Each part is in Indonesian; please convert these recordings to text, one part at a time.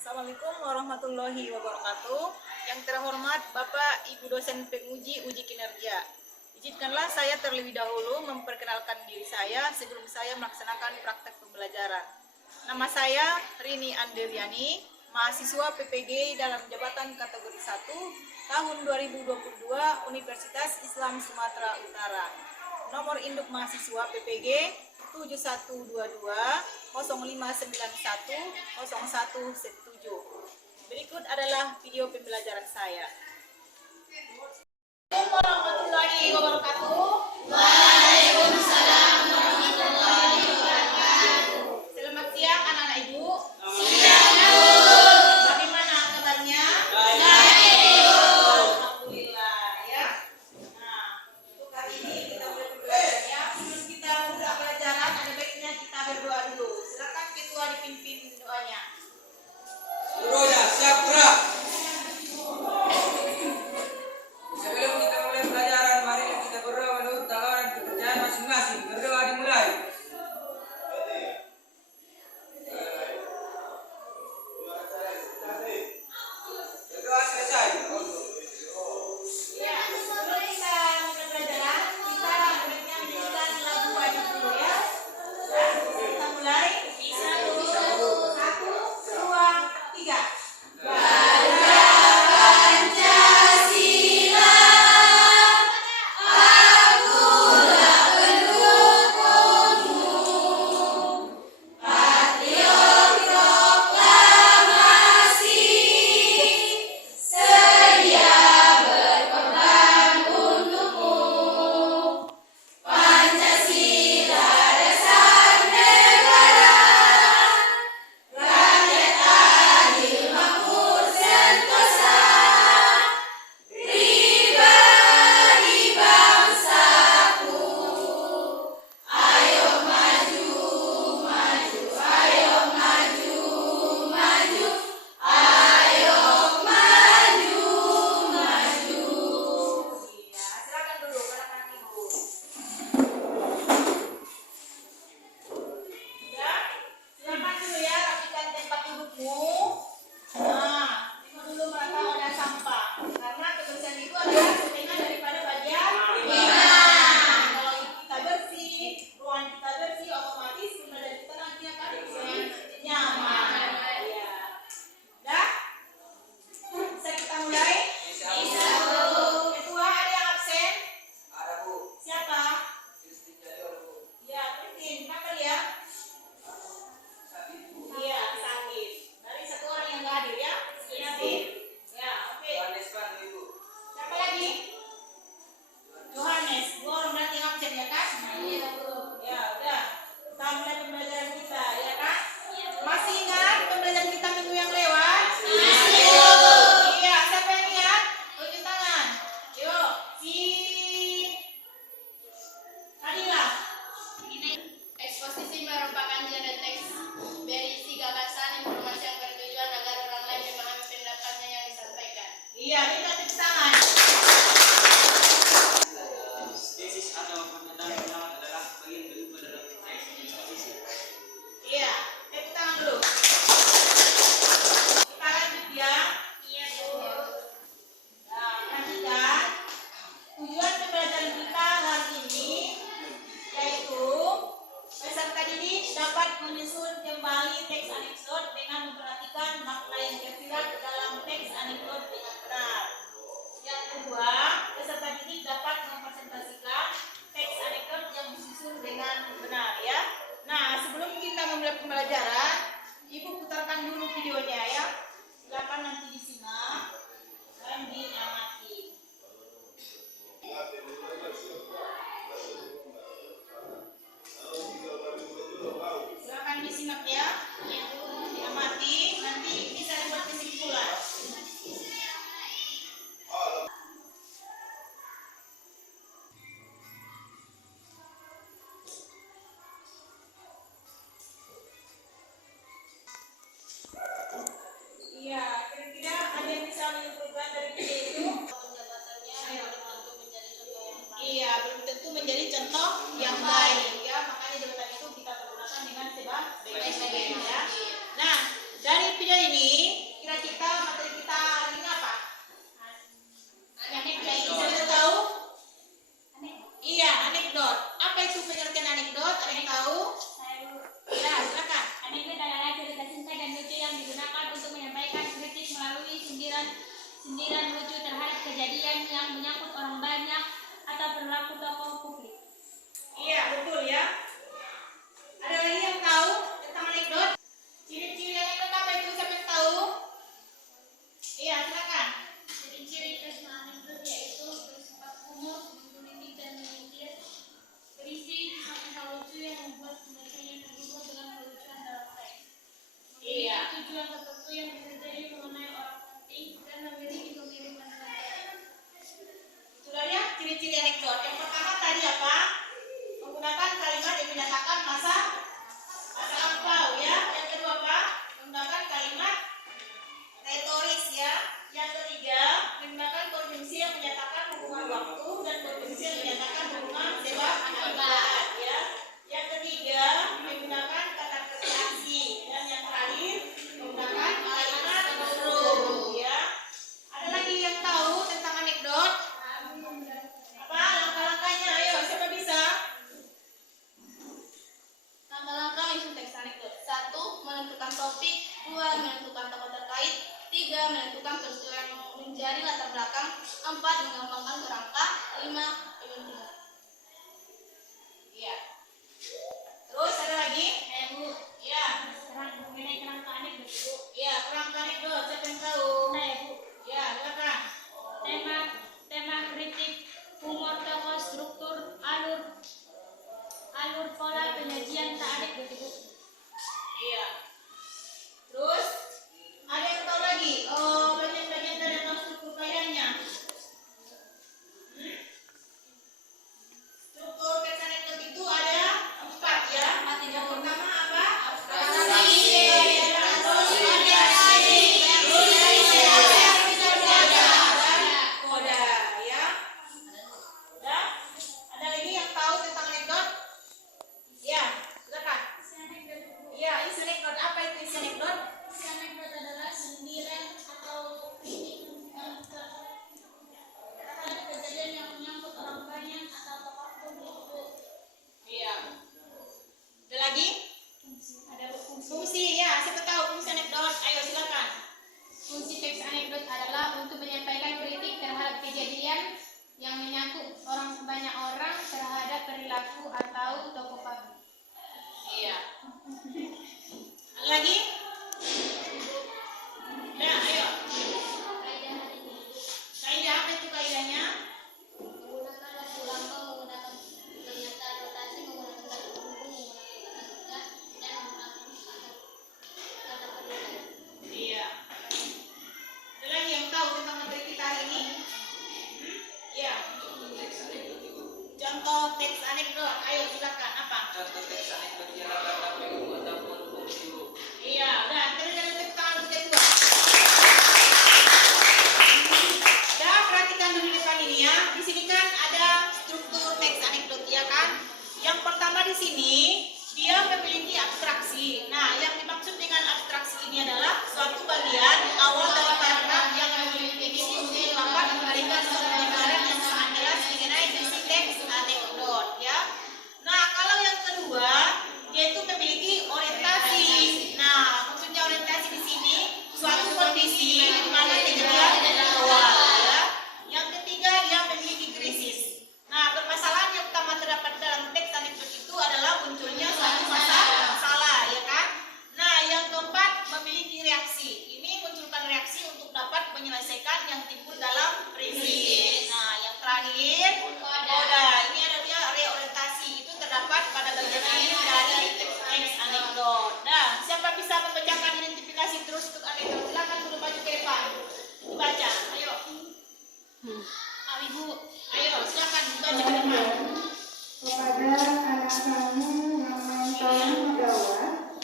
Assalamualaikum warahmatullahi wabarakatuh. Yang terhormat Bapak Ibu dosen penguji uji kinerja, izinkanlah saya terlebih dahulu memperkenalkan diri saya sebelum saya melaksanakan praktek pembelajaran. Nama saya Rini Andriani, mahasiswa PPG dalam jabatan kategori 1 tahun 2022 Universitas Islam Sumatera Utara. Nomor induk mahasiswa PPG 7122 0591 0117. Berikut adalah video pembelajaran saya. Assalamualaikum warahmatullahi wabarakatuh. Waalaikumsalam warahmatullahi wabarakatuh. Selamat siang anak-anak ibu. Siang, Bu. Bagaimana kabarnya? Baik, Bu. Alhamdulillah ya. Nah, untuk hari ini kita mulai pembelajarannya. Sebelum kita mulai pelajaran, ada baiknya kita berdoa dulu. Silakan ketua dipimpin doanya. Berdoa, siap gerak. Sebelum kita mulai pelajaran, mari kita berdoa menurut takaran kepercayaan masing-masing. Berdoa dimulai. Berdoa selesai. Ya, sebelum kita mulai pelajaran, kita baiknya menyanyikan lagu wajib dulu ya. Ya, kita mulai. Bisa, Bu. 1, 2, 3. Pancasila, akulah pendukungmu. Patriot proklamasi, sedia berkorban untukmu. Pancasila dasar negara, rakyat adil makmur sentosa, pribadi bangsaku. Ayo maju, maju, ayo maju, maju, ayo maju, maju. Ya, silakan duduk anak-anak ibu. Ya, silakan dulu ya, rapikan tempat dudukmu. Nah, tengok dulu merasa ada sampah. Karena kebersihan itu adalah setengah daripada bagian iman. Kalau kita bersih, ruangan kita bersih, otomatis pembelajaran kita nanti akan nyaman. Ya. Dah? Bisa kita mulai? Bisa, Bu. Ketua, ada yang absen? Ada, Bu. Siapa? Istri Jalior, Bu. Ya, Christine. Kenapa dia? Sakit, Bu. Iya, sakit. Dari satu orang yang nggak hadir ya? Yatin. Ya, oke. Yohanes Pan, Bu. Siapa lagi? Yohanes. Dua orang berarti yang absen ya kan? Iya, Bu. Ya, udah. Kita mulai pembelajaran kita, ya kan? Masih ingat pembelajaran kita minggu yang lewat? Masih, Bu. Iya, siapa yang ingat? Tunjuk tangan. Yuk, si Adila. Eksposisi merupakan genre teks berisi gagasan informasi yang bertujuan agar orang lain memahami pendapatnya yang disampaikan. Iya, minta tepuk tangan. Tesis atau pernyataan pendapat adalah bagian kedua dalam teks eksposisi. Iya, tepuk tangan dulu. Kita lanjut ya. Iya, Bu. Nah, perhatikan. Tujuan pembelajaran kita hari ini yaitu peserta didik dapat menyusun kembali teks anekdot dengan memperhatikan makna yang tersirat dalam teks anekdot dengan benar. Yang kedua, peserta didik dapat mempresentasikan teks anekdot yang disusun dengan benar ya. Nah, sebelum kita memulai pembelajaran, Ibu putarkan dulu videonya ya. Silakan nanti disimak dan diamati. Silakan disimak ya. Diamati, nanti bisa dibuat kesimpulan. contoh yang baik ya. Makanya jabatan itu kita pergunakan dengan sebaik-baiknya ya. Nah, dari video ini kira-kira materi kita hari ini apa? Anekdot. Tahu? Iya, anekdot. Apa itu pengertian anekdot? Ada yang tahu? Ya, silakan. Anekdot adalah cerita singkat dan lucu yang digunakan untuk menyampaikan kritik melalui sindiran lucu terhadap kejadian yang menyangkut orang banyak atau perilaku tokoh publik. Iya, betul ya. Ada lagi yang tahu tentang anekdot? Ciri-ciri anekdot apa itu? Siapa yang tahu? Iya, silakan. Ciri-ciri kesan anekdot yaitu bersifat umum, menggelitik dan menyindir, berisi kisah-kisah lucu yang membuat mereka yang terhibur dengan kelucuan dalam teks. Iya. Tujuan tertentu yang terjadi mengenai orang penting dan memiliki kemiripan dengan teks. Sudah lihat ciri-ciri anekdot. Yang pertama tadi apa? Menggunakan kalimat yang menyatakan masa lampau ya. Yang kedua apa? Menggunakan kalimat retoris ya. Yang ketiga, menggunakan konjungsi yang menyatakan hubungan waktu dan konjungsi yang menyatakan hubungan sebab akibat ya. Yang ketiga, menggunakan kata kerja aksi dan yang terakhir menggunakan kalimat huruf ya. Ada lagi yang tahu tentang anekdot? Apa langkah-langkahnya? Ayo, siapa bisa? Langkah-langkah menyusun teks anekdot. 1. Menentukan topik. 2. Menentukan tokoh terkait. 3. Menentukan peristiwa yang menjadi latar belakang. 4. Mengembangkan kerangka. 5. Penyuntingan. Iya. Terus ada lagi? Bu, Iya. mengenai kerangka anekdot, Bu. Iya, kerangka anekdot. Siapa yang tahu? Nah, Bu, Iya, silakan. tema kritik, humor tokoh, struktur, alur pola penyajian tak anekdot, Bu. Iya. Terus ada yang tahu lagi? Bagian-bagian dari atau struktur kaidahnya. Struktur teks anekdot itu ada 4 ya. Yang pertama apa? Koda ya. Udah? Ada lagi yang tahu tentang anekdot? Iya, silakan. Iya, isi anekdot. Apa itu isi anekdot? Isi anekdot adalah sindiran atau kritik terhadap kejadian yang menyangkut orang banyak atau tokoh publik, Bu. Iya. Ada lagi? Ada Fungsi ya, siapa tahu fungsi anekdot? Ayo silakan. Fungsi teks anekdot adalah untuk menyampaikan kritik terhadap kejadian yang menyangkut banyak orang terhadap perilaku atau tokoh publik. Iya. Ada lagi? Ya, ayo. kaidah anekdot. Kaidah apa itu kaidahnya? Menggunakan waktu lama, menggunakan pernyataan rotasi, menggunakan kata penghubung, menggunakan kata kerja, dan menggunakan kata penilaian. Iya. Ada lagi yang tahu tentang materi kita hari ini? Iya. Contoh teks anekdot. Ayo silakan. Apa? Contoh teks anekdot ialah kata penghubung ataupun fungsi huruf. Iya, udah. Terus ada tepuk tangan untuk kedua. Ya, perhatikan dulu di depan ini ya. Di sini kan ada struktur teks anekdot ya kan? Yang pertama di sini dia memiliki abstraksi. Nah, yang dimaksud dengan abstraksi ini adalah suatu bagian awal dari paragraf yang memiliki isi untuk dapat memberikan suatu gambaran yang sangat jelas mengenai isi teks anekdot ya. Nah, kalau yang kedua yaitu memiliki orientasi. Nah, maksudnya orientasi di sini suatu kondisi di mana kejadian awal ya. Yang ketiga dia memiliki krisis. Nah, permasalahan yang utama terdapat dalam teks anekdot itu adalah munculnya suatu masalah ya kan. Nah, yang keempat memiliki reaksi. Ini munculkan reaksi untuk dapat menyelesaikan yang timbul dalam krisis. Nah, yang terakhir koda. Ini adalah reorientasi. Itu terdapat pada bagian akhir dari teks anekdot. Nah, siapa bisa membacakan identifikasi terus untuk anekdot? Silakan dulu maju ke depan. Dibaca. Ayo. Ibu, Ayo, silakan dibaca ke depan. Kepada anak kamu yang menonton gawat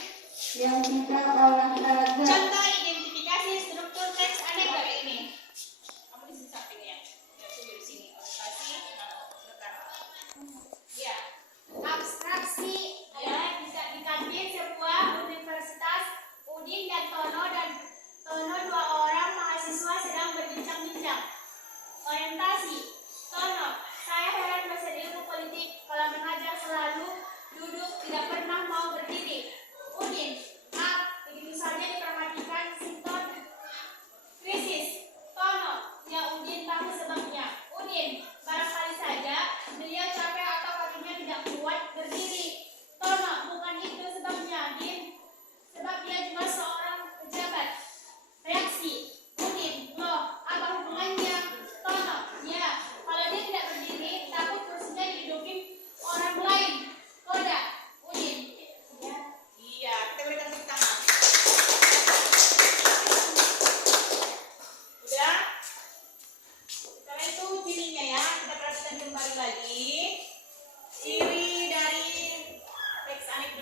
yang tidak olahraga. Contoh identifikasi struktur teks anekdot ini. Kamu di sini samping ya. Ya, tunggu di sini. Orientasi. Nah, silakan. Ya.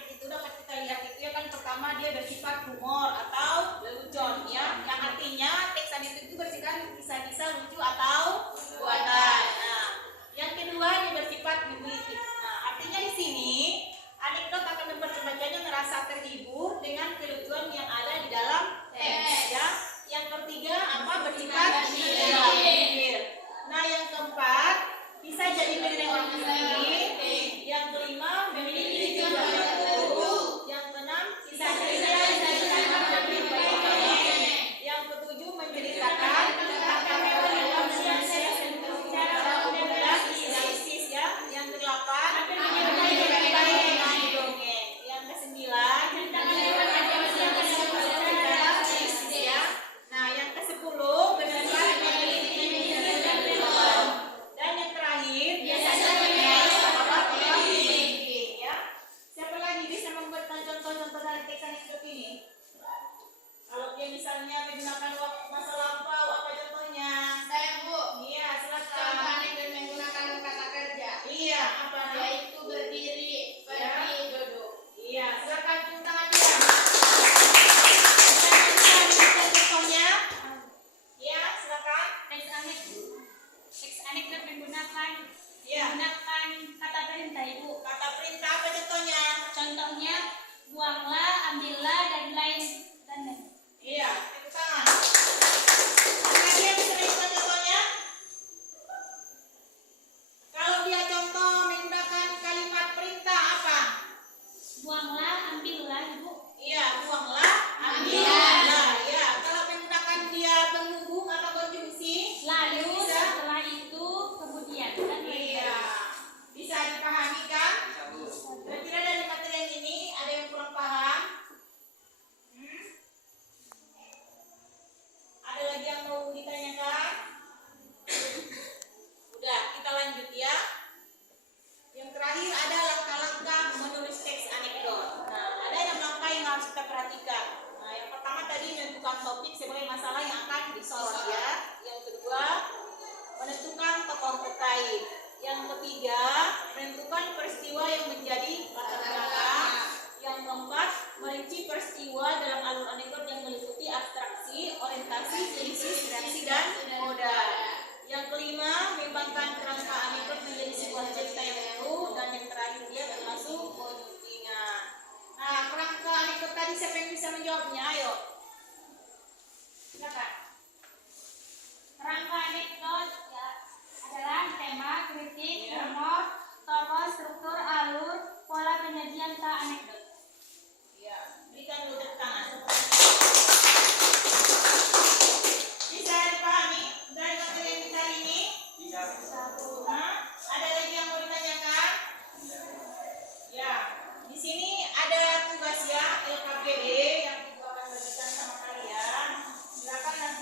itu dapat kita lihat itu ya kan, pertama dia bersifat humor atau lelucon ya, yang artinya teks anekdot itu bersifat kisah-kisah lucu atau buatan. Nah, yang kedua dia bersifat menggelitik. Nah, artinya di sini anekdot akan membuat pembacanya merasa terhibur dengan kelucuan yang ada di dalam teks ya. Yang ketiga apa? Bersifat menghibur. Nah, yang keempat bisa jadi menilai orang lain. Yang kelima memiliki tujuan tertentu. Yang keenam kisah-kisah yang ketujuh menceritakan tentang kemewahan yang realistis ya. Yang kedelapan dengan dongeng. Yang kesembilan ya. Nah, yang kesepuluh bersifat dan yang terakhir biasanya ya. Siapa lagi bisa membuat contoh-contoh dari teks anekdot ini? Kalau dia misalnya menggunakan waktu masa lampau, apa contohnya? Saya Bu. Iya, Contoh silakan. anekdot menggunakan kata kerja. Iya, apa namanya? Yaitu berdiri, pergi, duduk. Iya, silakan cium tangan dia. Silakan contohnya. Iya, silakan. Teks anekdot menggunakan Iya. kata perintah Ibu. Kata perintah apa contohnya? Contohnya buanglah, ambillah dan lain. Iya, tepuk tangan. Apakah dia bisa melakukan contohnya? Kalau dia contoh menggunakan kalimat perintah apa? Buanglah, ambillah Ibu. Iya, buanglah, ambillah. Ya, kalau menggunakan dia penghubung atau konjungsi, Lalu bisa. setelah itu kemudian dan Iya, bisa dipahami kan? Sabu. Kira-kira dari materi yang ini ada yang kurang paham? Ada lagi yang mau ditanyakan? Udah, kita lanjut ya. Yang terakhir ada langkah-langkah menulis teks anekdot. Nah, ada yang langkah yang harus kita perhatikan. Nah, yang pertama tadi menentukan topik sebagai masalah yang akan disorot ya. Yang kedua, menentukan tokoh terkait. Yang ketiga, menentukan peristiwa yang menjadi latar belakang. Yang keempat, merinci peristiwa dalam alur anekdot yang meliputi abstraksi, orientasi, sinopsis, reaksi, dan moda. Yang kelima, mengembangkan kerangka anekdot menjadi sebuah cerita yang utuh. Dan yang terakhir dia termasuk penuntingan. Nah, kerangka anekdot tadi siapa yang bisa menjawabnya? Ayo. Silakan. Kerangka anekdot ya adalah tema, kritik, Ya. humor, tokoh, struktur, alur, pola penyajian anekdot. Ya, berikan dulu tepuk tangan. Bisa dipahami dari materi yang kita hari ini? Bisa. Nah, ada lagi yang mau ditanyakan? Ya, di sini ada tugas ya LKPD yang ibu akan bagikan sama kalian. Silakan nanti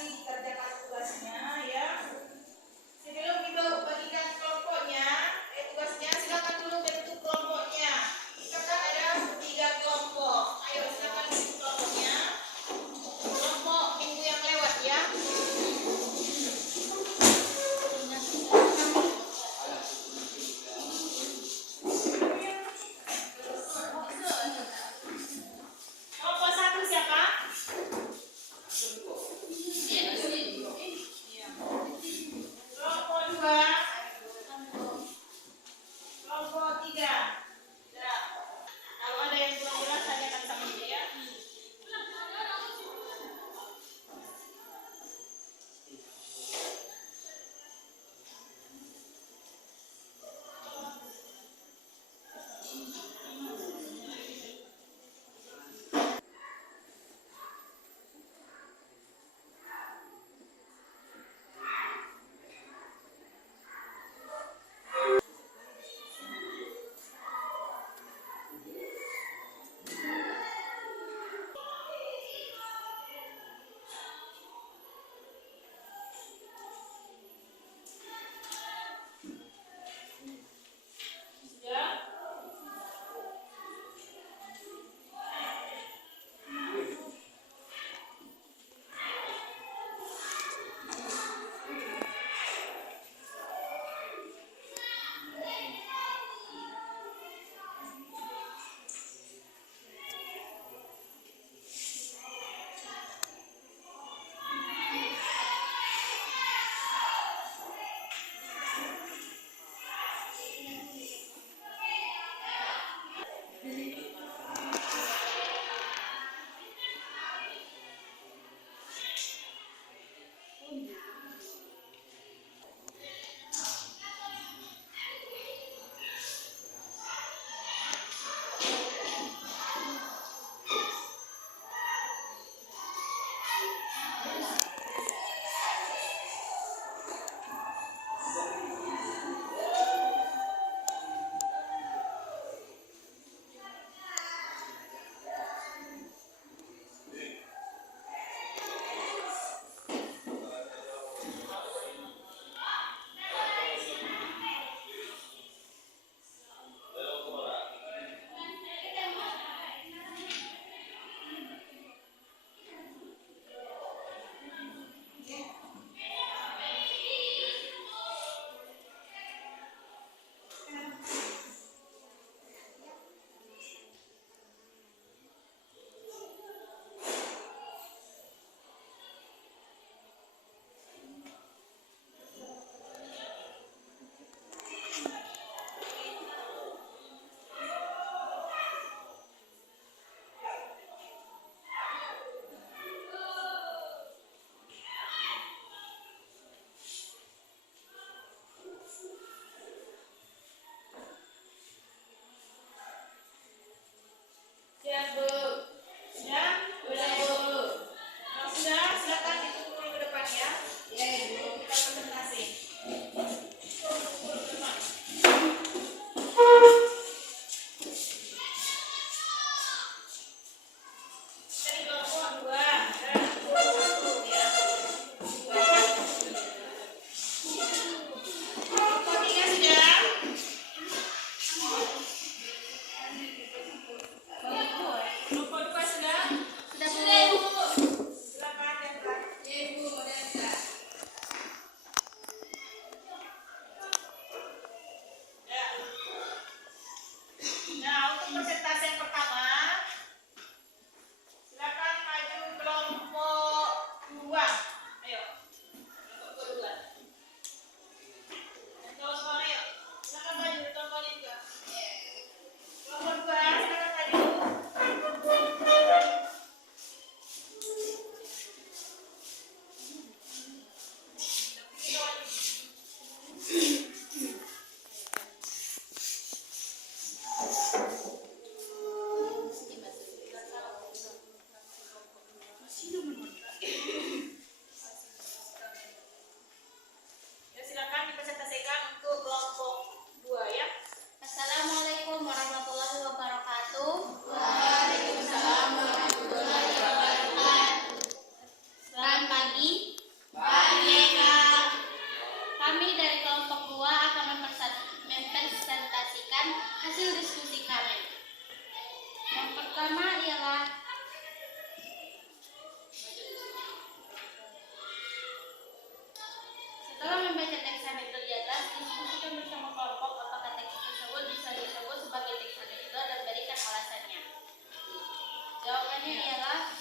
Jawabannya ialah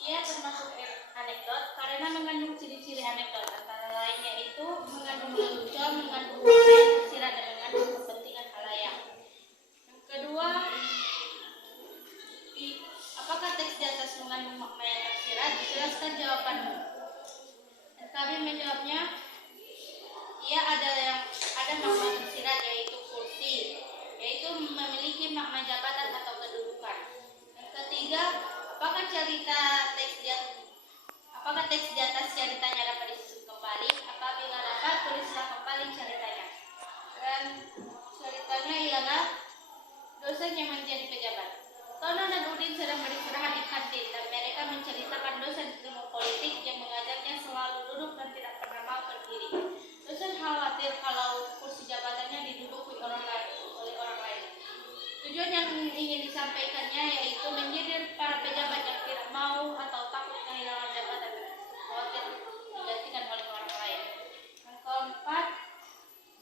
ia termasuk anekdot karena mengandung ciri-ciri anekdot, antara lain yaitu mengandung lelucon, mengandung makna yang tersirat, dan mengandung kepentingan halayak. Yang kedua, apakah teks di atas mengandung makna yang tersirat? Jelaskan jawabanmu. Dan kami menjawabnya, ia ada makna tersirat yaitu kursi, yaitu memiliki makna jabatan atau kedudukan. Yang ketiga, apakah teks di atas ceritanya dapat disusun kembali? Apabila dapat, tulislah kembali ceritanya. Dan ceritanya ialah dosen yang menjadi pejabat. Tono dan Udin sedang beristirahat di kantin dan mereka menceritakan dosen ilmu politik yang mengajarnya selalu duduk dan tidak pernah mau berdiri. Dosen khawatir kalau kursi jabatannya diduduki oleh orang lain. Tujuan yang ingin disampaikannya yaitu menyindir para pejabat yang tidak mau atau takut kehilangan jabatan, khawatir digantikan oleh orang lain. Yang keempat,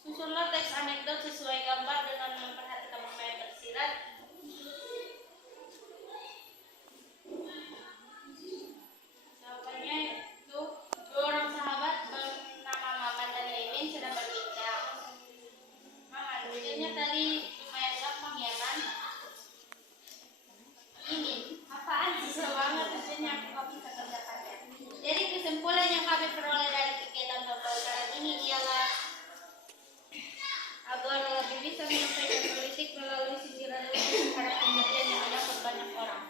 susunlah teks anekdot sesuai gambar dengan memperhatikan makna yang tersirat. Jawabannya itu dua orang sahabat bernama Maman dan Mimin sedang berbincang. Maman, ujiannya tadi lumayan gampang ya, Man? Mimin, apaan sih susah banget ujiannya, aku gak bisa kerjakannya. Jadi kesimpulan yang kami peroleh dari kegiatan pembelajaran ini ialah agar lebih bisa menyampaikan politik melalui sindiran lucu terhadap kejadian yang menyangkut banyak orang.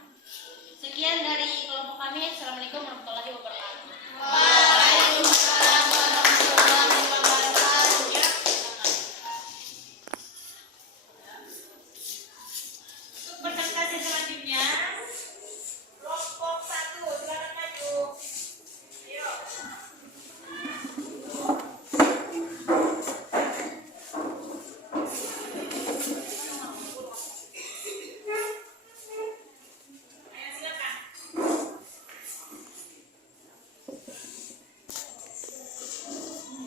Sekian dari kelompok kami. Assalamualaikum warahmatullahi wabarakatuh. Waalaikumsalam warahmatullahi wabarakatuh. Untuk presentasi selanjutnya, kelompok 1, silakan maju. Ayo. Ayo silakan.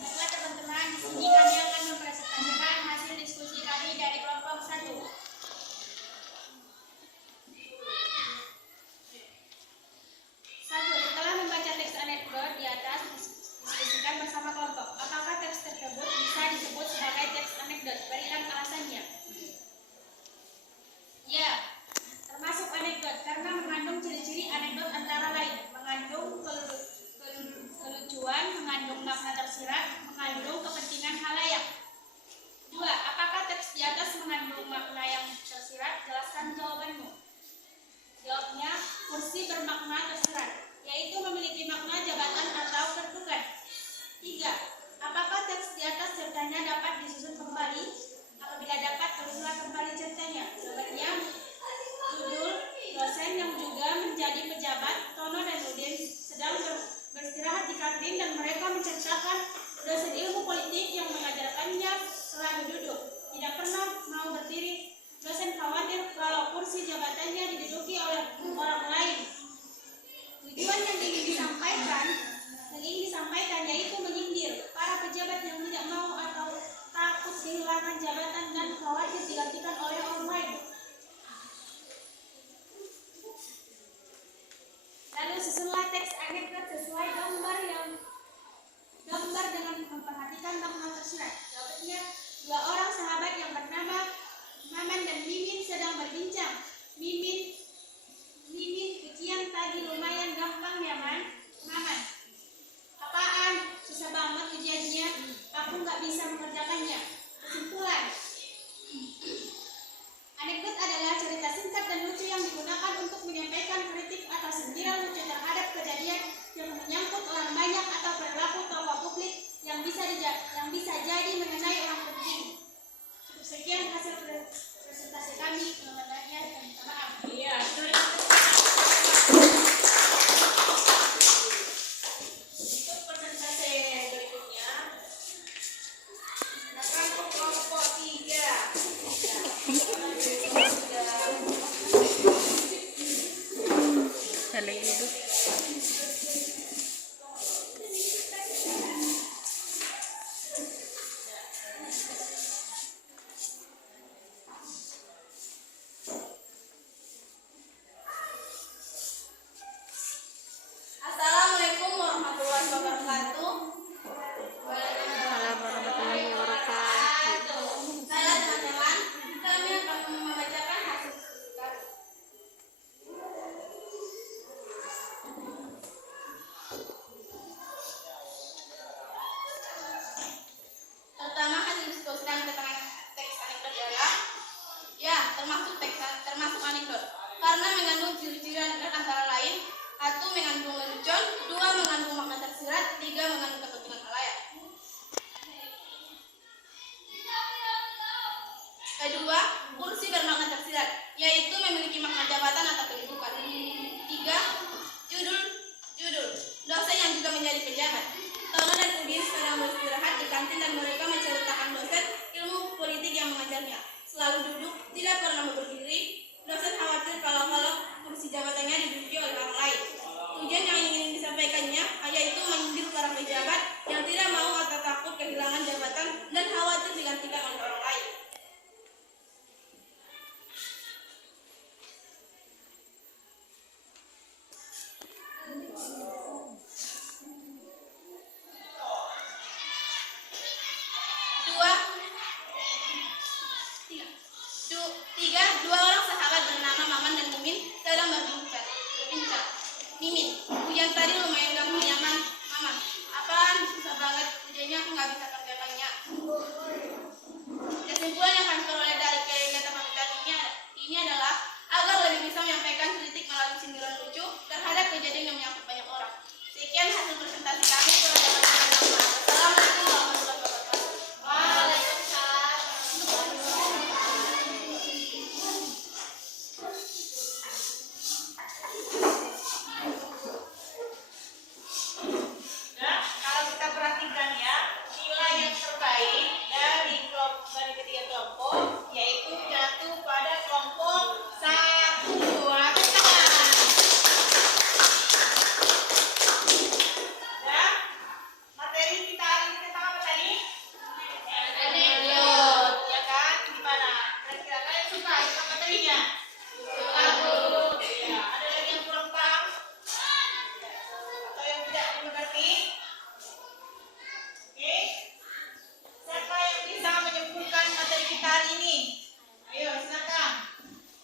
Baiklah teman-teman, di sini kami akan mempresentasikan hasil diskusi kami dari kelompok 1. Satu, setelah membaca teks anekdot di atas, diskusikan bersama kelompok. Apakah teks tersebut bisa disebut sebagai teks anekdot? Berikan alasannya. Ya, termasuk anekdot karena mengandung ciri-ciri anekdot antara lain mengandung kelucuan, mengandung makna tersirat, mengandung kepentingan halayak. 2. Apakah teks di atas mengandung makna yang tersirat? Jelaskan jawabanmu. Jawabnya, kursi bermakna tersirat, yaitu memiliki makna jabatan atau kedudukan. 3. Apakah teks di atas ceritanya dapat disusun kembali? Apabila dapat, tulislah kembali ceritanya. Jawabannya, judul dosen yang juga menjadi pejabat, Tono dan Udin sedang beristirahat di kantin dan mereka menceritakan dosen ilmu politik yang mengajarkannya selalu duduk, tidak pernah mau berdiri. Dosen khawatir kalau kursi jabatannya diduduki oleh orang lain. Tujuan yang ingin disampaikan yaitu menyindir para pejabat yang tidak mau atau takut kehilangan jabatan dan khawatir digantikan oleh orang lain. Lalu susunlah teks anekdot sesuai gambar dengan memperhatikan makna tersirat. Jawabannya, 2 orang sahabat yang bernama Maman dan Mimin sedang berbincang. Mimin, ujian tadi lumayan gampang ya, Maman? Apaan? Susah banget ujiannya. Aku nggak bisa mengerjakannya. Kesimpulan. Anekdot adalah cerita singkat dan lucu yang digunakan untuk menyampaikan kritik atau sindiran lucu terhadap kejadian yang menyangkut orang banyak atau perilaku tokoh publik yang bisa jadi mengenai orang penting. Cukup sekian hasil presentasi kami. Mengenainya dan minta maaf. Iya, betul. Untuk presentasi berikutnya, silakan kelompok 3. Saling hidup. karena mengandung ciri-ciri dan antara lain: 1. Mengandung lelucon, 2. Mengandung makna tersirat, 3. Mengandung kepentingan halayak. Kedua, kursi bermakna tersirat, yaitu memiliki makna jabatan atau kedudukan. 3. Judul dosen yang juga menjadi pejabat. Tono dan Udin sedang beristirahat di kantin dan mereka menceritakan dosen ilmu politik yang mengajarnya. Selalu duduk, tidak pernah berdiri. Dosen khawatir kalau kursi jabatannya diduduki oleh orang lain. Tujuan yang ingin disampaikannya yaitu menyindir para pejabat yang tidak mau atau takut kehilangan jabatan dan khawatir digantikan oleh orang lain. Dua orang sahabat bernama Maman dan Mimin sedang berbincang. Mimin, ujian tadi lumayan gampang ya, Maman. Apaan? Susah banget. Ujiannya aku nggak bisa kerjakannya. Kesimpulan yang kami peroleh dari kegiatan pembicaraan ini adalah agar lebih bisa menyampaikan kritik melalui sindiran lucu terhadap kejadian yang menyangkut banyak orang. Sekian hasil presentasi kami. Assalamualaikum warahmatullahi wabarakatuh. Waalaikumsalam. Nah, kalau kita perhatikan ya, nilai yang terbaik dari ketiga kelompok yaitu jatuh pada kelompok 1, 2, ya, materi kita hari ini tentang apa tadi? Anekdot, ya kan? Gimana? Kira-kira kalian suka tentang materinya? Ya, ada lagi yang kurang paham? Atau yang tidak dimengerti? Oke, siapa yang bisa menyimpulkan materi kita hari ini? Ayo, silakan.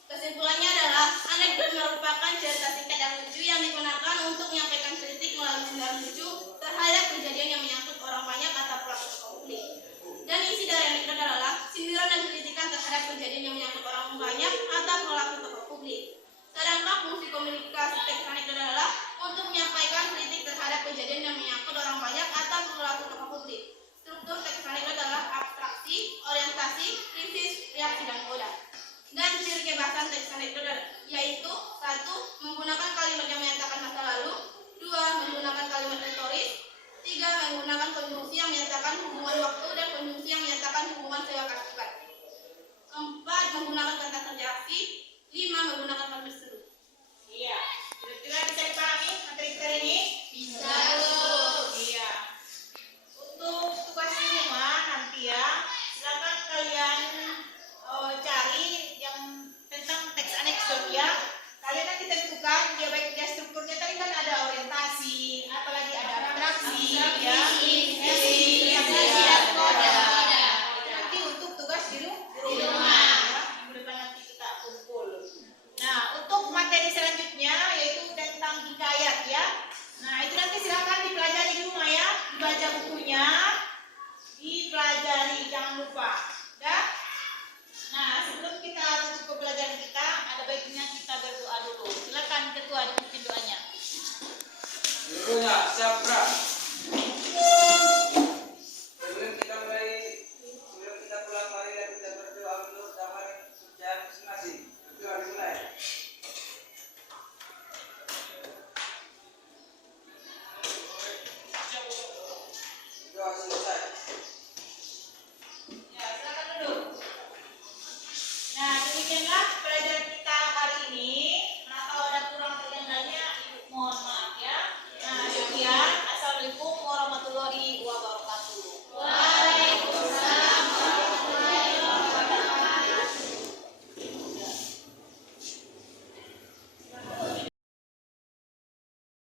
Kesimpulannya adalah anekdot merupakan cerita singkat yang lucu yang digunakan untuk menyampaikan kritik melalui sindiran lucu terhadap kejadian yang menyangkut orang banyak atau pelaku tokoh publik. Dan isi dari anekdot adalah sindiran dan kritikan terhadap kejadian yang menyangkut orang banyak atau pelaku tokoh publik. Sedangkan fungsi komunikasi teks anekdot adalah untuk menyampaikan kritik terhadap kejadian yang menyangkut orang banyak atau pelaku tokoh publik. Struktur teks anekdot adalah abstraksi, orientasi, krisis, reaksi, dan koda. Dan ciri kebahasan teks anekdot yaitu 1. Menggunakan kalimat yang menyatakan masa lalu, 2. Menggunakan kalimat retoris, 3. Menggunakan konjungsi yang menyatakan hubungan waktu dan konjungsi yang menyatakan hubungan sebab akibat, 4. Menggunakan kata kerja aksi, 5. Menggunakan kalimat seru. Iya, kira-kira bisa dipahami materi kita ini? Bisa. Iya. Untuk tugas di rumah nanti ya, silakan kalian cari yang tentang teks anekdot ya. Kalian nanti tentukan dia baik dia strukturnya tadi kan ada orientasi, apalagi ada abstraksi, ya, dan koda. Nanti untuk tugas di rumah. Ya, minggu depan nanti kita kumpul. Nah, untuk materi selanjutnya yaitu tentang hikayat ya. Nah, itu nanti silakan dipelajari di rumah ya, dibaca bukunya, dipelajari, jangan lupa. Ya. Nah, sebelum kita tutup pelajaran kita, ada baiknya kita berdoa dulu. Silakan ketua dipimpin doanya. Doa, Syafra.